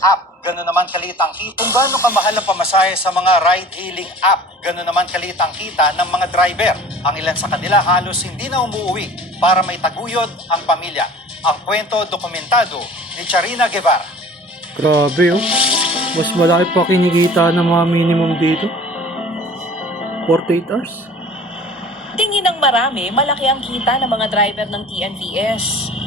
app, gano'n naman kaliit ang kita. Kung gaano kamahal ang pamasahe sa mga ride-hailing app, gano'n naman kaliit ang kita ng mga driver. Ang ilan sa kanila halos hindi na umuwi para may taguyod ang pamilya. Ang kwento dokumentado ni Charina Guevara. Grabe oh. Mas malaki pa kinikita ng mga minimum dito. 48 hours. Tingin ng marami, malaki ang kita ng mga driver ng TNVS.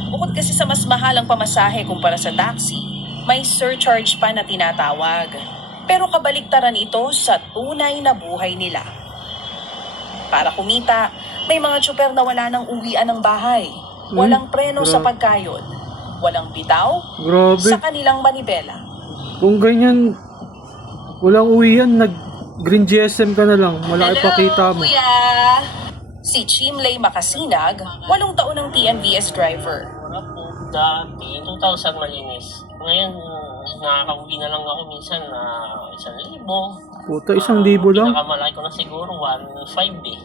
Bukod kasi sa mas mahal ang pamasahe kumpara sa taxi, may surcharge pa na tinatawag. Pero kabaliktaran ito sa tunay na buhay nila. Para kumita, may mga tsuper na wala nang uwian ng bahay. Walang preno sa pagkayod. Walang bitaw Grabe. sa kanilang manibela. Kung ganyan, walang uwian, nag-green GSM ka na lang. Malaki pa kita mo. Kuya! Si Chimley Makasinag, 8 taon ng TNVS driver. Wala po. Dati, 2,000 malinis. Ngayon, nakaka-uwi na lang ako minsan na 1,000. Puta, 1,000 lang. Pinakamalaki ko na siguro 1,500 eh.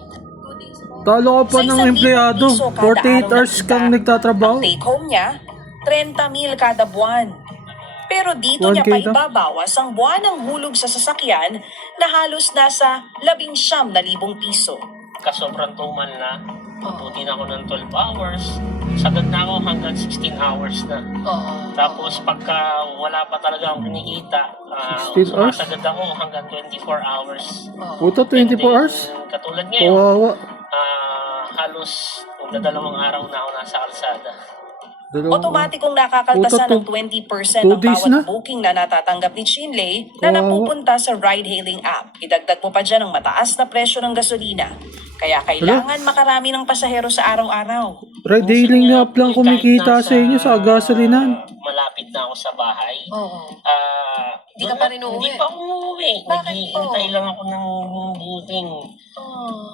Talo ka pa Sa ng 1,000 empleyado. piso kada 48 araw hours na kang kita. nagtatrabaho. Ang take home niya, 30,000 kada buwan. Pero dito niya 1K pa na? ibabawas ang buwan ng hulog sa sasakyan na halos nasa 19,000 piso. Kasobrang tuman na. Puputi na ako ng 12 hours. Sagad na ako hanggang 16 hours na. Tapos pagka wala pa talaga akong kinikita, 16 hours? sumasagad ako hanggang 24 hours. Puta, 24 And then, hours? Katulad ngayon, Kawawa. halos magdadalawang araw na ako nasa kalsada. Otomatikong nakakaltasan ng 20% ng 2 days bawat na? booking na natatanggap ni Chimley na Kawawa. napupunta sa ride-hailing app. Idagdag mo pa dyan ang mataas na presyo ng gasolina. Kaya kailangan makarami ng pasahero sa araw-araw. Ride-hailing na lang kumikita sa inyo sa gasolinan. Malapit na ako sa bahay. Hindi ka pa rin uuwi? Hindi pa umuwi. Bakit Naghihintay lang ako ng booking.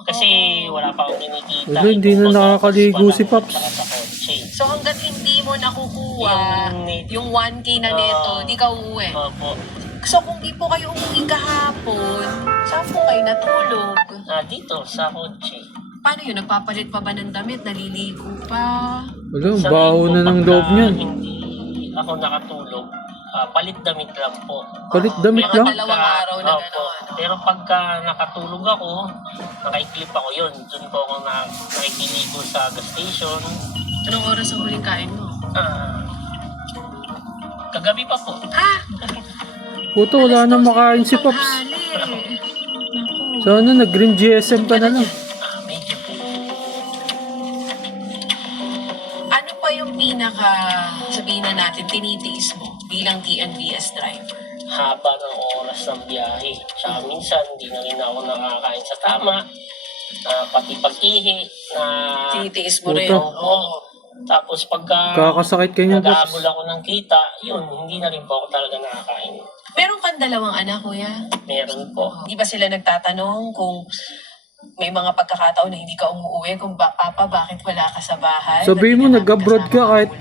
Kasi wala pa akong kinikita. Wala, hindi na Ipupos nakakaligo ako si Pops. saka sa kotse. So hanggat hindi mo nakukuha Yung yung 1K na neto, di ka uuwi. Opo. So kung di po kayo umuwi kahapon, saan po kayo natulog? Dito sa kotse. Paano yun? Nagpapalit pa ba ng damit? Naliligo pa? Wala, Sa baho linggo, na ng pagka loob niyan. Hindi ako nakatulog. Palit damit lang po. Palit damit Mga lang? dalawang araw na Opo. gano'n. Pero pagka nakatulog ako, nakaiklip ako yun. Doon po ako nakikiligo sa gas station. Anong oras ang huling kain mo? Kagabi pa po. Ha? Puta, wala na makain si Pops. Tanghali. Naku. Sana nag-green GSM ka na lang. Medyo po. Ano pa yung pinaka, sabihin na natin, tinitiis mo bilang TNVS driver? Haba ng oras ng biyahe. Tsaka minsan, hindi na rin ako nakakain sa tama. Pati pag-ihi. Tinitiis mo rin. Puta. Oo. Tapos pagka Kakasakit kayo, Pops. nag-aabol ako ng kita, yun, hindi na rin po ako talaga nakakain. Meron kang dalawang anak, kuya? Meron po. Di ba sila nagtatanong kung may mga pagkakataon na hindi ka umuwi, kung papa, bakit wala ka sa bahay? Sabihin mo, nag-abroad ka kahit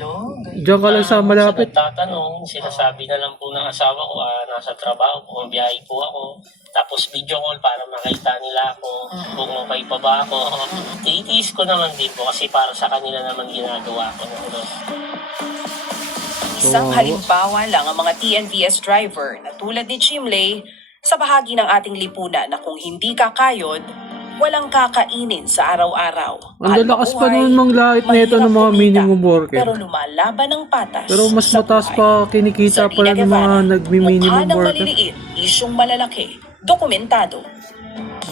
diyan ka lang sa malapit. Sa nagtatanong, sinasabi na lang po ng asawa ko, nasa trabaho, bumabiyahe po ako. Tapos video call para makita nila ako, kung okay pa ba ako. Titiis ko naman din po kasi para sa kanila naman ginagawa ko. Isang halimbawa lang ang mga TNVS driver na tulad ni Chimley sa bahagi ng ating lipunan na kung hindi kakayod, walang kakainin sa araw-araw. Ang lalakas pa naman manglait na ito ng mga minimum worker. Pero lumalaban ng patas. Pero mas sa mataas buhay. pa kinikita Sa pala ng mga Guevara, nagmi-minimum mukha ng worker. maliliit, isyong malalaki. Dokumentado.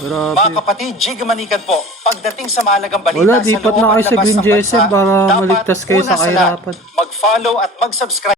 Grabe. Mga kapatid, Jig Manikan po. Pagdating sa mahalagang balita Wala, sa lipat loob na at kayo sa labas Green ng bansa, GSM para dapat maligtas kayo una sa lahat, kahirapan. mag-follow at mag-subscribe